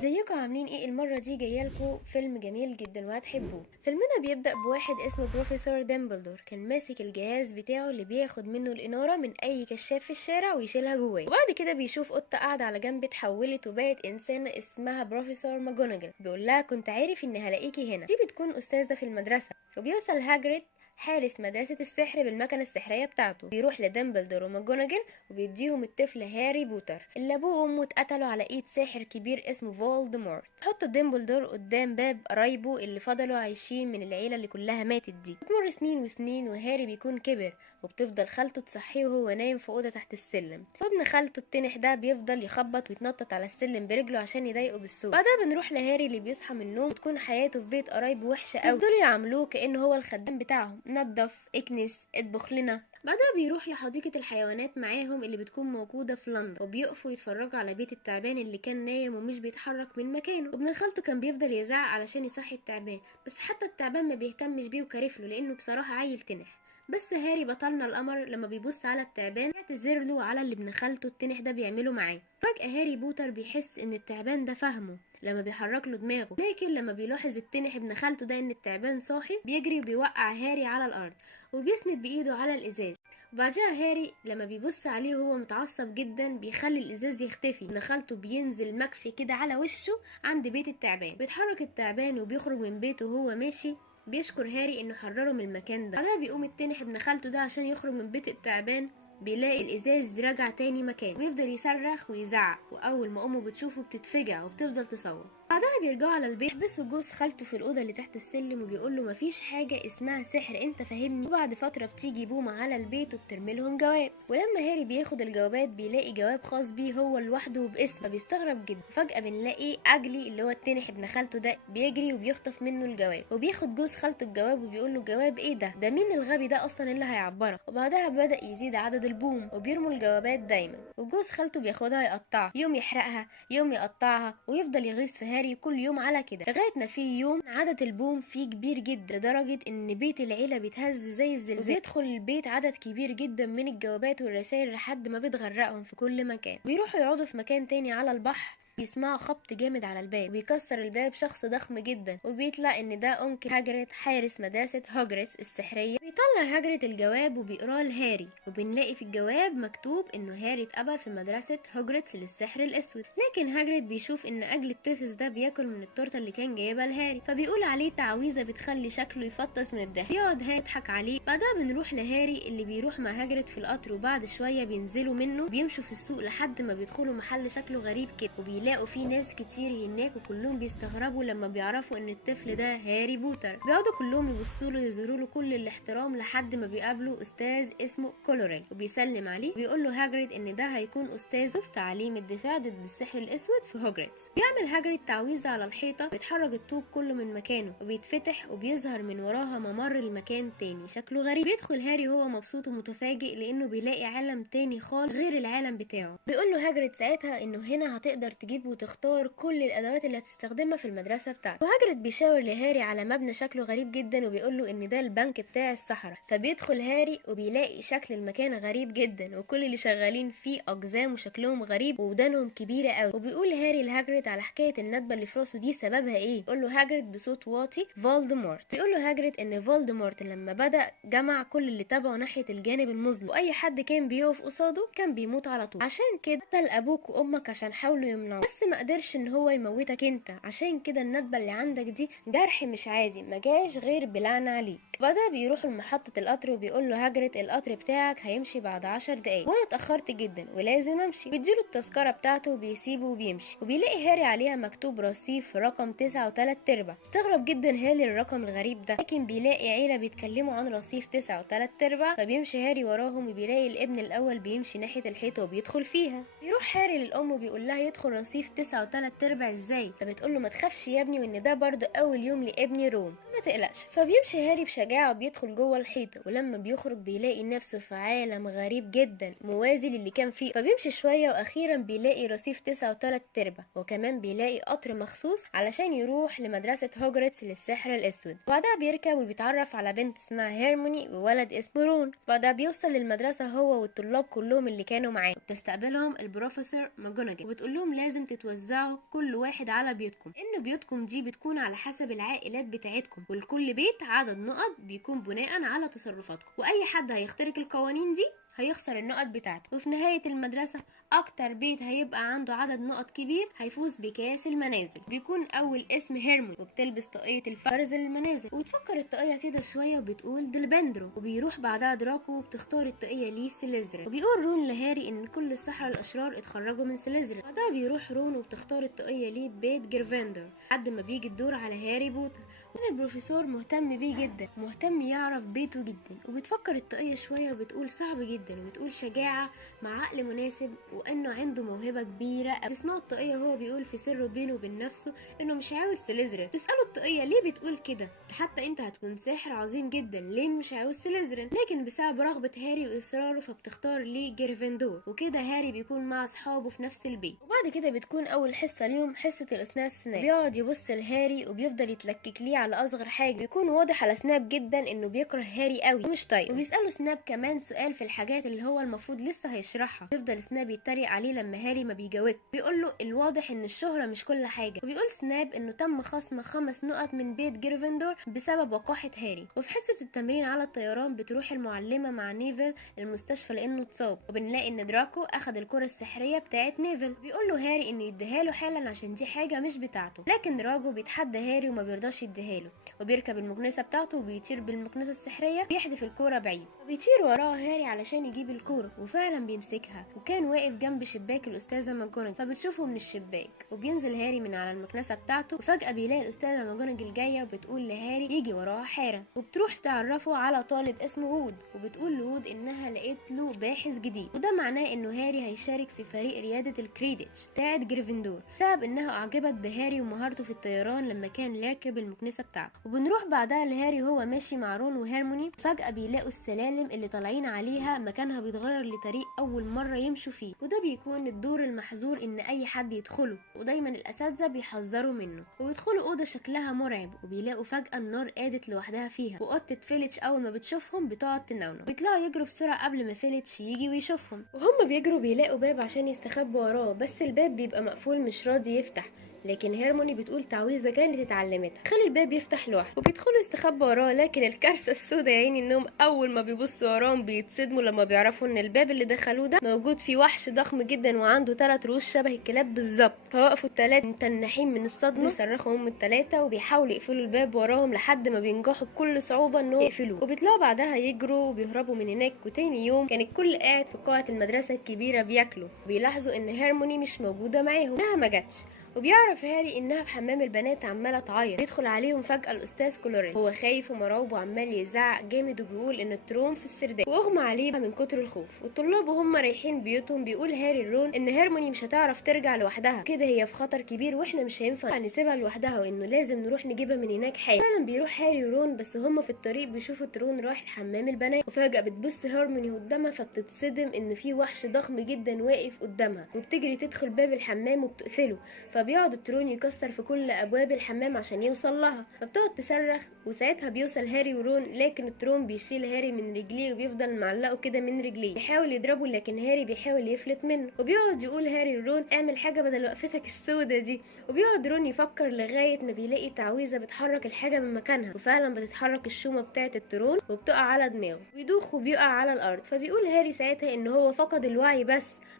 ازيكم عاملين ايه؟ المرة دي جايلكوا فيلم جميل جدا وهتحبوه. فيلمنا بيبدأ بواحد اسمه بروفيسور ديمبلدور، كان ماسك الجهاز بتاعه اللي بياخد منه الإنارة من أي كشاف في الشارع ويشيلها جواه. وبعد كده بيشوف قطة قاعدة على جنب اتحولت وبقت إنسانة اسمها بروفيسور ماجوناجل، بيقول لها كنت عارف إن هلاقيكي هنا. دي بتكون أستاذة في المدرسة، وبيوصل هاجريد حارس مدرسة السحر بالمكنة السحرية بتاعته، بيروح لدمبلدور وماجوناجل وبيديهم الطفل هاري بوتر اللي ابوه وامه اتقتلوا على ايد ساحر كبير اسمه فولدمورت. حطوا ديمبلدور قدام باب قرايبه اللي فضلوا عايشين من العيلة اللي كلها ماتت دي. بتمر سنين وسنين وهاري بيكون كبر، وبتفضل خالته تصحيه وهو نايم في اوضه تحت السلم، وابن خالته التنح ده بيفضل يخبط ويتنطط على السلم برجله عشان يضايقه بالصوت. بعدها بنروح لهاري اللي بيصحى من النوم وتكون حياته في بيت قرايبه وحشه قوي، يفضلوا يعاملوه كانه هو الخدام بتاعهم، نظف، اكنس، اطبخ لنا. بعدها بيروح لحديقة الحيوانات معاهم اللي بتكون موجودة في لندن، وبيقفوا يتفرجوا على بيت التعبان اللي كان نايم ومش بيتحرك من مكانه. وابن خالته كان بيفضل يزعق علشان يصحي التعبان، بس حتى التعبان ما بيهتمش بيه وكارفله لانه بصراحة عيل تنح. بس هاري بطلنا القمر لما بيبص على التعبان يعتذر له على اللي ابن خالته التنح ده بيعمله معاه. فجأة هاري بوتر بيحس ان التعبان ده فاهمه لما بيحرك له دماغه، لكن لما بيلاحظ التنح ابن خالته ده ان التعبان صاحي بيجري وبيوقع هاري على الارض وبيسند بايده على الازاز. وبعدها هاري لما بيبص عليه وهو متعصب جدا بيخلي الازاز يختفي. ابن خالته بينزل مكفي كده على وشه عند بيت التعبان، بيتحرك التعبان وبيخرج من بيته وهو ماشي، بيشكر هاري انه حرره من المكان ده. بعدها بيقوم التنح ابن خالته ده عشان يخرج من بيت التعبان، بيلاقي الازاز رجع تاني مكان، ويفضل يصرخ ويزعق، واول ما امه بتشوفه بتتفجع وبتفضل تصوت. بعدها بيرجعوا على البيت، بيحبسوا جوز خالته في الاوضه اللي تحت السلم وبيقول له مفيش حاجه اسمها سحر، انت فاهمني؟ وبعد فتره بتيجي بومه على البيت وبترمي لهم جواب، ولما هاري بياخد الجوابات بيلاقي جواب خاص بيه هو لوحده وباسمه، فبيستغرب جدا. فجاه بنلاقي اجلي اللي هو التنح ابن خالته ده بيجري وبيخطف منه الجواب، وبياخد جوز خالته الجواب وبيقول له جواب ايه ده مين الغبي ده اصلا اللي هيعبرك؟ وبعدها بدا يزيد عدد البوم وبيرموا الجوابات دايما، وجوز خالته بياخدها يقطعها، يوم يحرقها يوم يقطعها، ويفضل يغيظ في هاري كل يوم على كده، لغايه ما في يوم عدد البوم فيه كبير جدا لدرجه ان بيت العيله بيتهز زي الزلزال، وبيدخل البيت عدد كبير جدا من الجوابات والرسائل لحد ما بتغرقهم في كل مكان. بيروحوا يقعدوا في مكان تاني على البحر، بيسمعوا خبط جامد على الباب، وبيكسر الباب شخص ضخم جدا، وبيطلع ان ده انكل هاجريد حارس مدرسة هوجرتس السحرية. بيطلع هاجريد الجواب وبيقراه لهاري، وبنلاقي في الجواب مكتوب انه هاري اتقبل في مدرسة هوجرتس للسحر الاسود، لكن هاجريد بيشوف ان اجل التفس ده بياكل من التورته اللي كان جايبها لهاري، فبيقول عليه تعويذه بتخلي شكله يفطس من الضحك. بيقعد هاري يضحك عليه. بعدها بنروح لهاري اللي بيروح مع هاجريد في القطر، وبعد شويه بينزلوا منه بيمشوا في السوق لحد ما بيدخلوا محل شكله غريب كده، وبيلاقوا فيه ناس كتير هناك وكلهم بيستغربوا لما بيعرفوا ان الطفل ده هاري بوتر. بيقعدوا كلهم يبصوا له يظهروا له كل الاحترام لحد ما بيقابلوا استاذ اسمه كولوريل وبيسلم عليه، وبيقول له هاجريد ان ده هيكون استاذه في تعليم الدفاع ضد السحر الاسود في هوجرتس. بيعمل هاجريد تعويذه على الحيطه، بيتحرك الطوب كله من مكانه وبيتفتح وبيظهر من وراها ممر لمكان تاني شكله غريب. بيدخل هاري وهو مبسوط ومتفاجئ لانه بيلاقي عالم تاني خالص غير العالم بتاعه. بيقول له هاجريد ساعتها انه هنا هتقدر تجيب وتختار كل الادوات اللي هتستخدمها في المدرسه بتاعته. وهاجريد بيشاور لهاري على مبنى شكله غريب جدا وبيقول له ان ده البنك بتاع السحرة. فبيدخل هاري وبيلاقي شكل المكان غريب جدا، وكل اللي شغالين فيه اقزام وشكلهم غريب ودانهم كبيره قوي. وبيقول هاري لهاجريد على حكايه الندبه اللي في راسه دي سببها ايه. يقول له هاجريد بصوت واطي فولدمورت. بيقول له هاجريد ان فولدمورت لما بدا جمع كل اللي تبعه ناحيه الجانب المظلم، واي حد كان بيقف قصاده كان بيموت على طول. عشان كده قتل ابوك وامك عشان حاولوا يمنعوه، بس ما قدرش ان هو يموتك انت، عشان كده الندبه اللي عندك دي جرح مش عادي، ما جاش غير بلعنه عليك. بعدها بيروحوا لمحطه القطر وبيقول له هاجريد القطر بتاعك هيمشي بعد 10 دقايق وانا اتاخرت جدا ولازم امشي. بيديله التذكره بتاعته وبيسيبه وبيمشي، وبيلاقي هاري عليها مكتوب رصيف رقم 9 و3/4. استغرب جدا هاري الرقم الغريب ده، لكن بيلاقي عيله بيتكلموا عن رصيف 9 و3/4، فبيمشي هاري وراهم وبيلاقي الابن الاول بيمشي ناحيه الحيطه وبيدخل فيها. بيروح هاري للام وبيقول لها يدخل رصيف 9 و3/4 ازاي؟ فبتقول له ما تخافش يا ابني، وان ده برضه اول يوم لابني روم، ما تقلقش. فبيمشي هاري بشجاعه وبيدخل جوه الحيطه، ولما بيخرج بيلاقي نفسه في عالم غريب جدا موازي للي كان فيه. فبيمشي شويه واخيرا بيلاقي رصيف 9 و3/4، وكمان بيلاقي قطر مخصوص علشان يروح لمدرسه هوجرتس للسحر الاسود. وبعدها بيركب وبيتعرف على بنت اسمها هيرموني وولد اسمه رون. بعدها بيوصل للمدرسه هو والطلاب كلهم اللي كانوا معاه، بتستقبلهم البروفيسور ماجوناجل وبتقول لهم لازم لازم تتوزعوا كل واحد على بيوتكم، ان بيوتكم دي بتكون على حسب العائلات بتاعتكم، ولكل بيت عدد نقط بيكون بناء على تصرفاتكم، واي حد هيخترق القوانين دي هيخسر النقط بتاعته. وفي نهاية المدرسة اكتر بيت هيبقى عنده عدد نقط كبير هيفوز بكاس المنازل. بيكون اول اسم هيرمون، وبتلبس طاقية الفرز للمنازل، وتفكر الطاقية كده شوية وبتقول دلبندرو، وبيروح بعدها دراكو وبتختار الطاقية ليه سليزرين، وبيقول رون لهاري ان كل السحرة الاشرار اتخرجوا من سليزرين. بعدها بيروح رون وبتختار الطاقية ليه بيت جريفندر، لحد ما بيجي الدور على هاري بوتر. كان البروفيسور مهتم بيه جدا، مهتم يعرف بيته جدا، وبتفكر الطاقية شوية وبتقول صعب جدا، وبتقول شجاعة مع عقل مناسب وانه عنده موهبة كبيرة. تسمعوا الطاقية هو بيقول في سره بينه وبين نفسه انه مش عاوز سليزرين. تسأله الطاقية ليه بتقول كده؟ حتى انت هتكون ساحر عظيم جدا، ليه مش عاوز سليزرين؟ لكن بسبب رغبة هاري واصراره فبتختار ليه جريفندور، وكده هاري بيكون مع اصحابه في نفس البيت. وبعد كده بتكون اول حصة ليهم حصة الاستاذ سناب، بيقعد يبص لهاري وبيفضل يتلكك ليه على اصغر حاجة. بيكون واضح على سناب جدا انه بيكره هاري قوي ومش طايقه، وبيسأله سناب كمان سؤال في الحاجات اللي هو المفروض لسه هيشرحها. بيفضل سناب يتريق عليه لما هاري ما بيجاوبش، بيقول له الواضح ان الشهرة مش كل حاجة، وبيقول سناب انه تم خصم 5 نقط من بيت جريفندور بسبب وقاحة هاري. وفي حصة التمرين على الطيران بتروح المعلمة مع نيفل المستشفى لانه اتصاب، وبنلاقي ان دراكو اخد الكرة السحرية بتاعت نيفل. بيقول له هاري انه يديها له حالا عشان دي حاجة مش بتاعته، لكن دراكو بيتحدى هاري وما بيرضاش يديها له، وبيركب المكنسة بتاعته وبيطير بالمكنسة السحرية بيحدف الكرة بعيد، وبيطير وراه هاري علشان يجيب الكرة، وفعلا بيمسكها. وكان واقف جنب شباك الأستاذة ماجوناجل فبتشوفه من الشباك، وبينزل هاري من على المكنسة بتاعته، وفجأة بيلاقي الأستاذة ماجوناجل جاية وبتقول لهاري يجي وراها حالا، وبتروح تعرفه على طالب اسمه وود، وبتقول لوود إنها لقيت له باحث جديد، وده معناه إنه هاري هيشارك في فريق ريادة الكريديتش بتاعت جريفندور بسبب إنها أعجبت بهاري ومهارته في الطيران لما كان راكب المكنسة بتاعته. وبنروح بعدها لهاري وهو ماشي مع رون وهيرموني، فجأة بيلاقوا السلالم اللي طالعين عليها مكانها بيتغير لطريق أول مرة يمشوا فيه، وده بيكون الدور المحظور إن أي حد يدخله، ودايما الأساتذة بيحذروا منه. ويدخلوا أوضة شكلها مرعب، وبيلاقوا فجأة النار قادت لوحدها فيها، وقطة فيليتش أول ما بتشوفهم بتقعد تنونو، بيطلعوا يجروا بسرعة قبل ما فيليتش يجي ويشوفهم. وهم بيجروا بيلاقوا باب عشان يستخبوا وراه، بس الباب بيبقى مقفول مش راضي يفتح، لكن هيرموني بتقول تعويذه كانت اتعلمتها خلي الباب يفتح لوحده، وبيدخلوا يستخبوا وراه. لكن الكارثه السوداء يا عيني انهم اول ما بيبصوا وراهم بيتصدموا لما بيعرفوا ان الباب اللي دخلوه ده موجود فيه وحش ضخم جدا وعنده 3 رؤوس شبه الكلاب بالظبط. فوقفوا ال3 متنحين من الصدمه، بيصرخوا هم ال3 وبيحاولوا يقفلوا الباب وراهم لحد ما بينجحوا بكل صعوبه انهم يقفلوه، وبيطلعوا بعدها يجروا وبيهربوا من هناك. وتاني يوم كان الكل قاعد في قاعه المدرسه الكبيره بياكلوا، بيلاحظوا ان هيرموني مش موجوده معاهم، انها ما جاتش. وبيعرف هاري انها في حمام البنات عماله تعيط. بيدخل عليهم فجاه الاستاذ كلورين، هو خايف ومرعوب وعمال يزعق جامد، وبيقول ان الترون في السرداب واغمى عليه من كتر الخوف. والطلاب وهم رايحين بيوتهم بيقول هاري لرون ان هيرموني مش هتعرف ترجع لوحدها، كده هي في خطر كبير واحنا مش هينفع نسيبها لوحدها، وانه لازم نروح نجيبها من هناك حالا. فعلا بيروح هاري ورون، بس هم في الطريق بيشوفوا ترون رايح لحمام البنات، وفجاه بتبص هيرموني قدامها فبتتصدم ان في وحش ضخم جدا واقف قدامها، وبتجري تدخل باب الحمام وبتقفله. فبيقعد الترون يكسر في كل ابواب الحمام عشان يوصل لها، فبتقعد تصرخ، وساعتها بيوصل هاري ورون، لكن الترون بيشيل هاري من رجليه وبيفضل معلقه كده من رجليه، بيحاول يضربه لكن هاري بيحاول يفلت منه. وبيقعد يقول هاري لرون اعمل حاجه بدل وقفتك السودة دي. وبيقعد رون يفكر لغايه ما بيلاقي تعويذه بتحرك الحاجه من مكانها، وفعلا بتتحرك الشومه بتاعه الترون وبتقع على دماغه، ويدوخ وبيقع على الارض. فبيقول هاري ساعتها ان هو فقد الوعي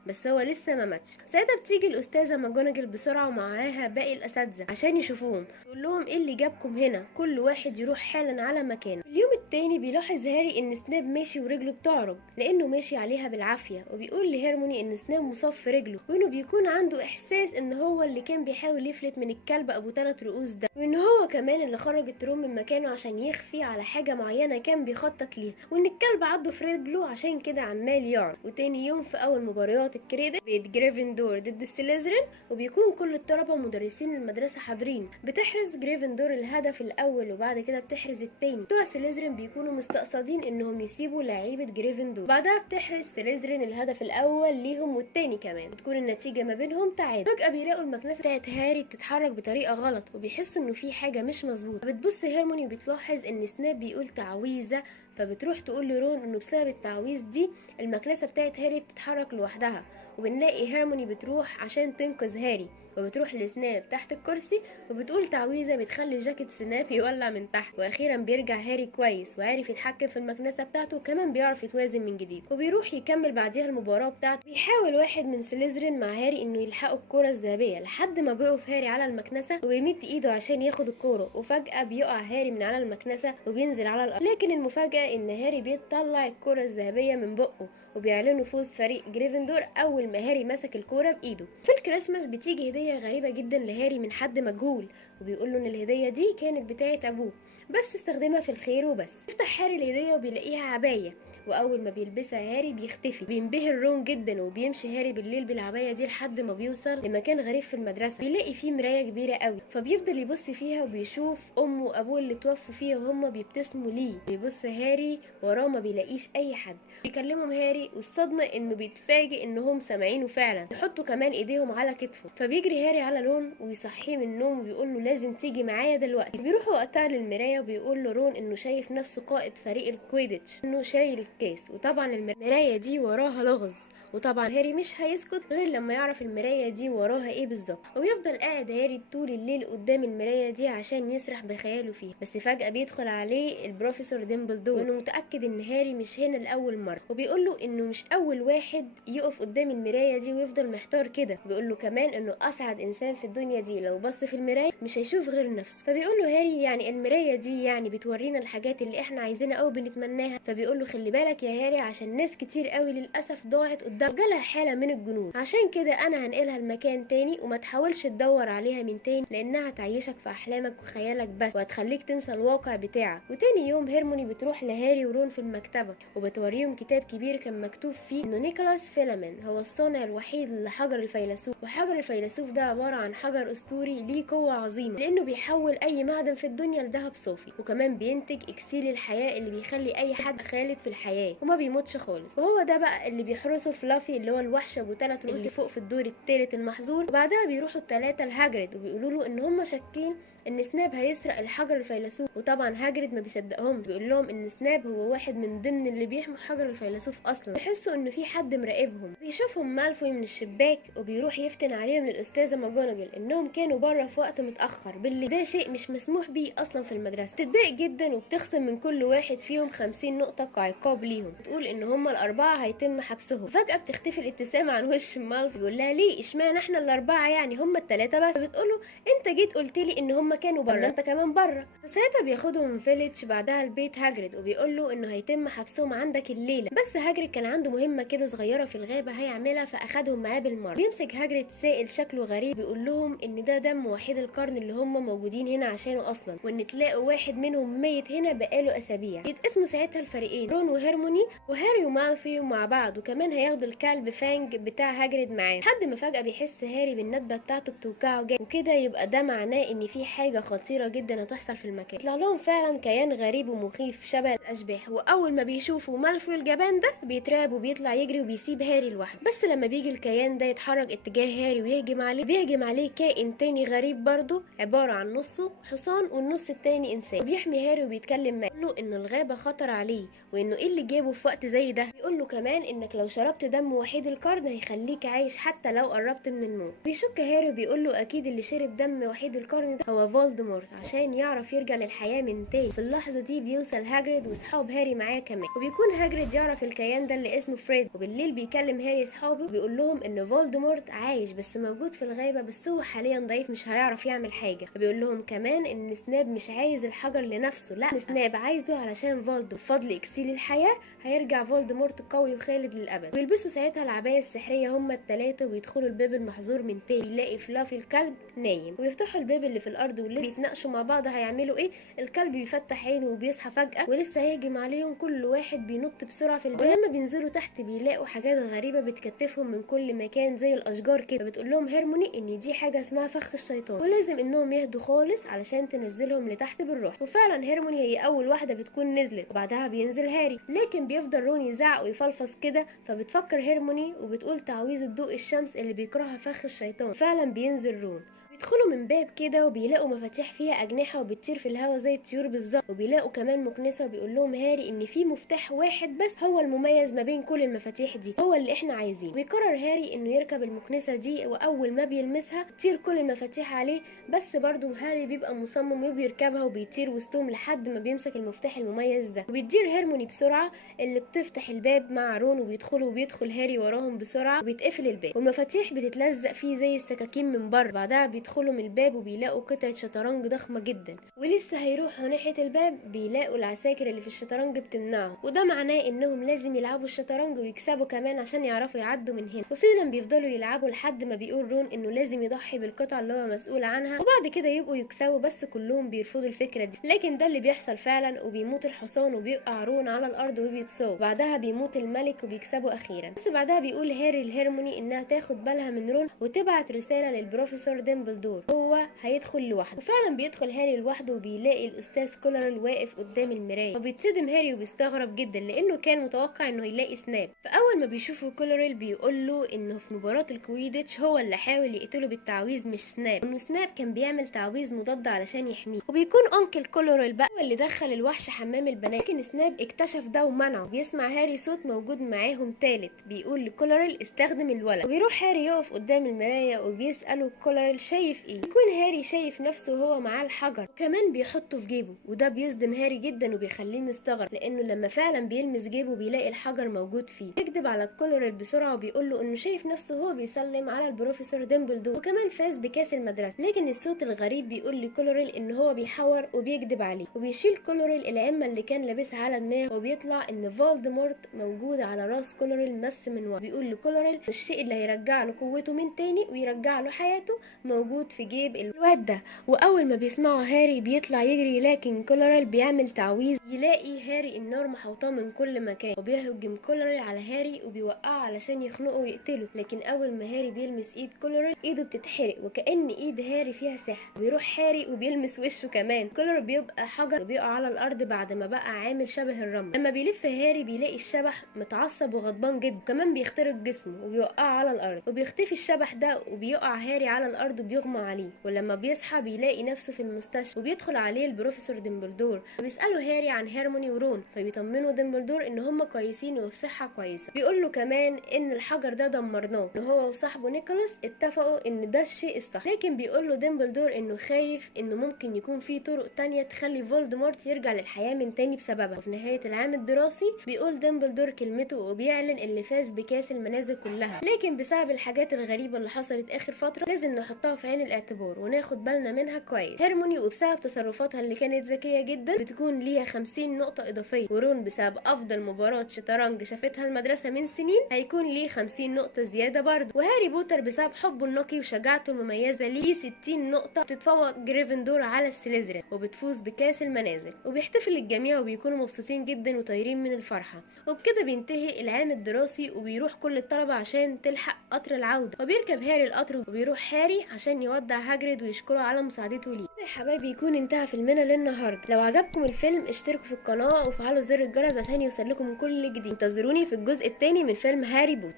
بس هو لسه ما ماتش. ساعتها بتيجي الاستاذه ماجوناجل بسرعه ومعاها باقي الاساتذه عشان يشوفوهم، يقول لهم ايه اللي جابكم هنا، كل واحد يروح حالا على مكانه. اليوم التاني بيلاحظ هاري ان سناب ماشي ورجله بتعرج لانه ماشي عليها بالعافيه، وبيقول لهيرموني ان سناب مصاب في رجله، وانه بيكون عنده احساس ان هو اللي كان بيحاول يفلت من الكلب ابو 3 رؤوس ده، وان هو كمان اللي خرج الترون من مكانه عشان يخفي على حاجه معينه كان بيخطط ليها، وان الكلب عضه في رجله عشان كده عمال يعرج. وتاني يوم في اول مباريات الكريدت بيت جريفندور ضد سليزرين، وبيكون كل الطلبه ومدرسين المدرسه حاضرين. بتحرز جريفندور الهدف الاول وبعد كده بتحرز التاني. بتوع سليزرين بيكونوا مستقصدين انهم يسيبوا لعيبه جريفندور، بعدها بتحرز سليزرين الهدف الاول ليهم والتاني كمان، بتكون النتيجه ما بينهم تعادل. فجاه بيلاقوا المكنسه بتاعت هاري بتتحرك بطريقه غلط، وبيحسوا انه في حاجه مش مظبوطه. بتبص هيرموني وبتلاحظ ان سناب بيقول تعويذه، فبتروح تقول لرون انه بسبب التعويذ دي المكنسة بتاعت هاري بتتحرك لوحدها، وبنلاقي هيرموني بتروح عشان تنقذ هاري، وبتروح لسناب تحت الكرسي وبتقول تعويذة بتخلي جاكيت سناب يولع من تحت. واخيرا بيرجع هاري كويس وعارف يتحكم في المكنسة بتاعته، وكمان بيعرف يتوازن من جديد، وبيروح يكمل بعديها المباراة بتاعته. بيحاول واحد من سليزرين مع هاري انه يلحقوا الكرة الذهبية لحد ما بيقف هاري على المكنسة وبيمد ايده عشان ياخد الكرة، وفجأة بيقع هاري من على المكنسة وبينزل على الارض. لكن المفاجأة ان هاري بيطلع الكرة الذهبية من بقه، وبيعلنوا فوز فريق جريفندور اول ما هاري مسك الكوره بايده. في الكريسماس بتيجي هديه غريبه جدا لهاري من حد مجهول، وبيقول له ان الهديه دي كانت بتاعه ابوه بس استخدمها في الخير وبس. يفتح هاري الهديه وبيلاقيها عبايه، واول ما بيلبسها هاري بيختفي. بينبهر رون جدا وبيمشي هاري بالليل بالعبايه دي لحد ما بيوصل لمكان غريب في المدرسه، بيلاقي فيه مرايه كبيره قوي، فبيفضل يبص فيها وبيشوف امه وابوه اللي توفوا فيها وهما بيبتسموا ليه. بيبص هاري وراه ما بيلاقيش اي حد. بيكلمهم هاري والصدمه انه بيتفاجئ انهم سامعينه فعلا، يحطوا كمان ايديهم على كتفه. فبيجري هاري على رون ويصحيه من النوم وبيقول له لازم تيجي معايا دلوقتي. بيروحوا وقتها للمرايه وبيقول له رون انه شايف نفسه قائد فريق الكويديتش، انه شايل الكاس، وطبعا المرايه دي وراها لغز، وطبعا هاري مش هيسكت غير لما يعرف المرايه دي وراها ايه بالظبط. وبيفضل قاعد هاري طول الليل قدام المرايه دي عشان يسرح بخياله فيها. بس فجاه بيدخل عليه البروفيسور ديمبلدور وانه متاكد ان هاري مش هنا لاول مره، وبيقول له انه مش اول واحد يقف قدام المرايه دي ويفضل محتار كده. بيقول له كمان انه اسعد انسان في الدنيا دي لو بص في المرايه مش هيشوف غير نفسه. فبيقول له هاري يعني المرايه دي يعني بتورينا الحاجات اللي احنا عايزينها او بنتمناها. فبيقول له خلي بالك يا هاري عشان ناس كتير قوي للاسف ضاعت قدام وجالها حاله من الجنون، عشان كده انا هنقلها لمكان تاني وما تحاولش تدور عليها من تاني لانها هتعيشك في احلامك وخيالك بس وهتخليك تنسى الواقع بتاعك. وتاني يوم هيرموني بتروح لهاري ورون في المكتبه وبتوريهم كتاب كبير كان مكتوب فيه انه نيكولاس فيلامين هو الصانع الوحيد لحجر الفيلسوف، وحجر الفيلسوف ده عباره عن حجر اسطوري ليه قوه عظيمه لانه بيحول اي معدن في الدنيا لذهب صافي، وكمان بينتج اكسيل الحياه اللي بيخلي اي حد خالد في الحياه وما بيموتش خالص. وهو ده بقى اللي بيحرسه فلافي اللي هو الوحش ابو 3 رؤوس اللي فوق في الدور الثالث المحظور. وبعدها بيروحوا الثلاثه لهاجريد وبيقولوا له ان هم شاكين ان سناب هيسرق الحجر الفيلسوف، وطبعا هاجريد ما بيصدقهم، بيقول لهم ان سناب هو واحد من ضمن اللي بيحموا حجر الفيلسوف اصلا. بيحسوا ان في حد مراقبهم. بيشوفهم مالفوي من الشباك وبيروح يفتن عليهم الاستاذه ماجوناجل انهم كانوا بره في وقت متاخر بالليل، ده شيء مش مسموح بيه اصلا في المدرسه. بتتضايق جدا وبتخصم من كل واحد فيهم 50 نقطه كعقاب ليهم، بتقول ان هم الاربعه هيتم حبسهم. فجاه بتختفي الابتسامه عن وش مالفوي، بيقول لها ليه اشمعنى احنا الاربعه يعني هم الثلاثه بس؟ بتقوله انت جيت قلت لي ان هم كانوا بره، انت كمان بره. فساعتها بياخدهم من فيليتش بعدها البيت هاجريد وبيقول له انه هيتم حبسهم عندك الليله، بس هاجريد كان عنده مهمه كده صغيره في الغابه هيعملها فاخدهم معاه بالمره. بيمسك هاجريد سائل شكله غريب بيقول لهم ان ده دم وحيد القرن اللي هم موجودين هنا عشانه اصلا، وان تلاقوا واحد منهم ميت هنا بقاله اسابيع. يتقسموا ساعتها الفريقين رون وهيرموني وهاري ومالفي مع بعض، وكمان هياخدوا الكلب فانج بتاع هاجريد معاه، لحد ما فجاه بيحس هاري بالندبه بتاعته بتوجعه جامد، وكده يبقى ده معناه ان في حاجه خطيره جدا هتحصل في المكان. يطلع لهم فعلا كيان غريب ومخيف شبه الاشباح، واول ما بيشوفوا مالفوي الجبان ده بيترعب وبيطلع يجري وبيسيب هاري لوحده. بس لما بيجي الكيان ده يتحرك اتجاه هاري ويهجم عليه، بيهجم عليه كائن تاني غريب برضه عباره عن نصه حصان والنص التاني انسان، وبيحمي هاري وبيتكلم معاه يقول له ان الغابه خطر عليه وانه ايه اللي جابه في وقت زي ده. بيقول له كمان انك لو شربت دم وحيد القرن هيخليك عايش حتى لو قربت من الموت. بيشك هاري وبيقول له اكيد اللي شرب دم وحيد القرن ده هو فولدمورت عشان يعرف يرجع للحياه من تاني. في اللحظه دي بيوصل هاجريد واصحاب هاري معاه كمان، وبيكون هاجريد يعرف الكيان ده اللي اسمه فريد. وبالليل بيكلم هاري اصحابه وبيقول لهم ان فولدمورت عايش بس موجود في الغابه، بس هو حاليا ضعيف مش هيعرف يعمل حاجه. وبيقول لهم كمان ان سناب مش عايز الحجر لنفسه، لا سناب عايزه علشان فولدمورت بفضل اكسيل الحياه هيرجع فولدمورت قوي وخالد للابد. ويلبسوا ساعتها العبايه السحريه هما الثلاثه ويدخلوا الباب المحظور من تاني، يلاقي فلافي الكلب نايم، ويفتحوا الباب اللي في الارض ولسه بيتناقشوا مع بعض هيعملوا ايه. الكلب بيفتح عينه وبيصحى فجاه ولسه هيهجم عليهم، كل واحد بينط بسرعه في الباب. ولما بينزلوا تحت بيلاقوا حاجات غريبه بتكتفهم من كل مكان زي الاشجار كده. بتقول لهم هيرموني ان دي حاجه اسمها فخ الشيطان ولازم انهم يهدوا خالص علشان تنزلهم لتحت بالروح. وفعلا هيرموني هي اول واحده بتكون نزلت وبعدها بينزل هاري، لكن بيفضل رون يزعق ويفلفص كده. فبتفكر هيرموني وبتقول تعويذه ضوء الشمس اللي بيكرهها فخ الشيطان. فعلا بينزل رون يدخلوا من باب كده وبيلاقوا مفاتيح فيها اجنحه وبتطير في الهواء زي الطيور بالظبط، وبيلاقوا كمان مكنسه وبيقول لهم هاري ان في مفتاح واحد بس هو المميز ما بين كل المفاتيح دي، هو اللي احنا عايزينه. ويقرر هاري انه يركب المكنسه دي، واول ما بيلمسها تطير كل المفاتيح عليه، بس برضه هاري بيبقى مصمم وبيركبها وبيطير وسطهم لحد ما بيمسك المفتاح المميز ده. وبتدير هيرموني بسرعه اللي بتفتح الباب مع رون وبيدخل هاري وراهم بسرعه وبيتقفل الباب، والمفاتيح بتتلزق فيه زي السكاكين من بره. بعدها بيدخلوا من الباب وبيلاقوا قطعه شطرنج ضخمه جدا، ولسه هيروحوا ناحيه الباب بيلاقوا العساكر اللي في الشطرنج بتمنعهم، وده معناه انهم لازم يلعبوا الشطرنج ويكسبوا كمان عشان يعرفوا يعدوا من هنا. وفعلا بيفضلوا يلعبوا لحد ما بيقول رون انه لازم يضحي بالقطعه اللي هو مسؤول عنها، وبعد كده يبقوا يكسبوا، بس كلهم بيرفضوا الفكره دي. لكن ده اللي بيحصل فعلا، وبيموت الحصان وبيقع رون على الارض وبيتصاب. بعدها بيموت الملك وبيكسبوا اخيرا. بس بعدها بيقول هاري لهيرموني انها تاخد بالها من رون وتبعت رساله للبروفيسور ديمبلدور هو هيدخل لوحده. وفعلا بيدخل هاري لوحده وبيلاقي الاستاذ كولرل واقف قدام المرايه، وبيتصدم هاري وبيستغرب جدا لانه كان متوقع انه يلاقي سناب. فاول ما بيشوفه كولرل بيقول له انه في مباراه الكويديتش هو اللي حاول يقتله بالتعويذ مش سناب، وانه سناب كان بيعمل تعويذ مضاد علشان يحميه. وبيكون انكل كولرل بقى هو اللي دخل الوحش حمام البنات، لكن سناب اكتشف ده ومنعه. بيسمع هاري صوت موجود معاهم تالت بيقول لكولرل استخدم الولد، وبيروح هاري يقف قدام المرايه وبيساله كولرل شايف ايه. يكون هاري شايف نفسه هو معاه الحجر وكمان بيحطه في جيبه، وده بيصدم هاري جدا وبيخليه مستغرب لانه لما فعلا بيلمس جيبه بيلاقي الحجر موجود فيه. بيكدب على كولرل بسرعه وبيقول له انه شايف نفسه هو بيسلم على البروفيسور ديمبلدور وكمان فاز بكاس المدرسه، لكن الصوت الغريب بيقول لكولرل ان هو بيحور وبيكدب عليه. وبيشيل كولرل العمه اللي كان لابسها على دماغه، وبيطلع ان فولدمورت موجود على راس كولرل مس من ورا. بيقول لكولرل الشيء اللي هيرجع له قوته من تاني ويرجع له حياته موجود في جيب الواد ده. واول ما بيسمعوا هاري بيطلع يجري، لكن كولرل بيعمل تعويذ يلاقي هاري النار محوطاه من كل مكان، وبيهجم كولرل على هاري وبيوقعه علشان يخنقه ويقتله. لكن اول ما هاري بيلمس ايد كولرل ايده بتتحرق وكأن ايد هاري فيها سحر. بيروح هاري وبيلمس وشه كمان، كولرل بيبقى حجر وبيقع على الارض بعد ما بقى عامل شبه الرمل. لما بيلف هاري بيلاقي الشبح متعصب وغضبان جدا، وكمان بيخترق جسمه وبيوقعه على الارض. وبيختفي الشبح ده وبيقع هاري على الارض وبيغمى عليه. ولما بيصحى بيلاقي نفسه في المستشفى، وبيدخل عليه البروفيسور ديمبلدور وبيسأله هاري عن هيرموني ورون، فبيطمنوا ديمبلدور ان هم كويسين وفي صحة كويسة. بيقول له كمان ان الحجر ده دمرناه، ان هو وصاحبه نيكولاس اتفقوا ان ده الشيء الصح. لكن بيقول له ديمبلدور انه خايف انه ممكن يكون في طرق تانية تخلي فولدمورت يرجع للحياة من تاني بسببها. وفي نهاية العام الدراسي بيقول ديمبلدور كلمته وبيعلن اللي فاز بكاس المنازل كلها. لكن بسبب الحاجات الغريبة اللي حصلت اخر فترة لازم نحطها في عين الاعتبار وناخد بالنا منها كويس. هيرموني وبسبب تصرفاتها اللي كانت ذكية جدا بتكون ليها 50 نقطة اضافية، ورون بسبب افضل مباراة شطرنج شافتها المدرسة من سنين هيكون ليه 50 نقطة زيادة برضه. وهاري بوتر بسبب حبه النقي وشجاعته المميزة ليه 60 نقطة. بتتفوق جريفندور على السليزرين وبتفوز بكاس المنازل، وبيحتفل الجميع وبيكونوا مبسوطين جدا وطايرين من الفرحة. وبكده بينتهي العام الدراسي وبيروح كل الطلبة عشان تلحق قطر العودة. وبيركب هاري القطر وبيروح هاري عشان يودع هاجريد ويشكره على مساعدته ليه. يا حبايبي يكون انتهى فيلمنا للنهارده. لو عجبكم الفيلم اشتركوا في القناة وفعلوا زر الجرس عشان يوصل لكم كل جديد. انتظروني في الجزء الثاني من فيلم هاري بوتر.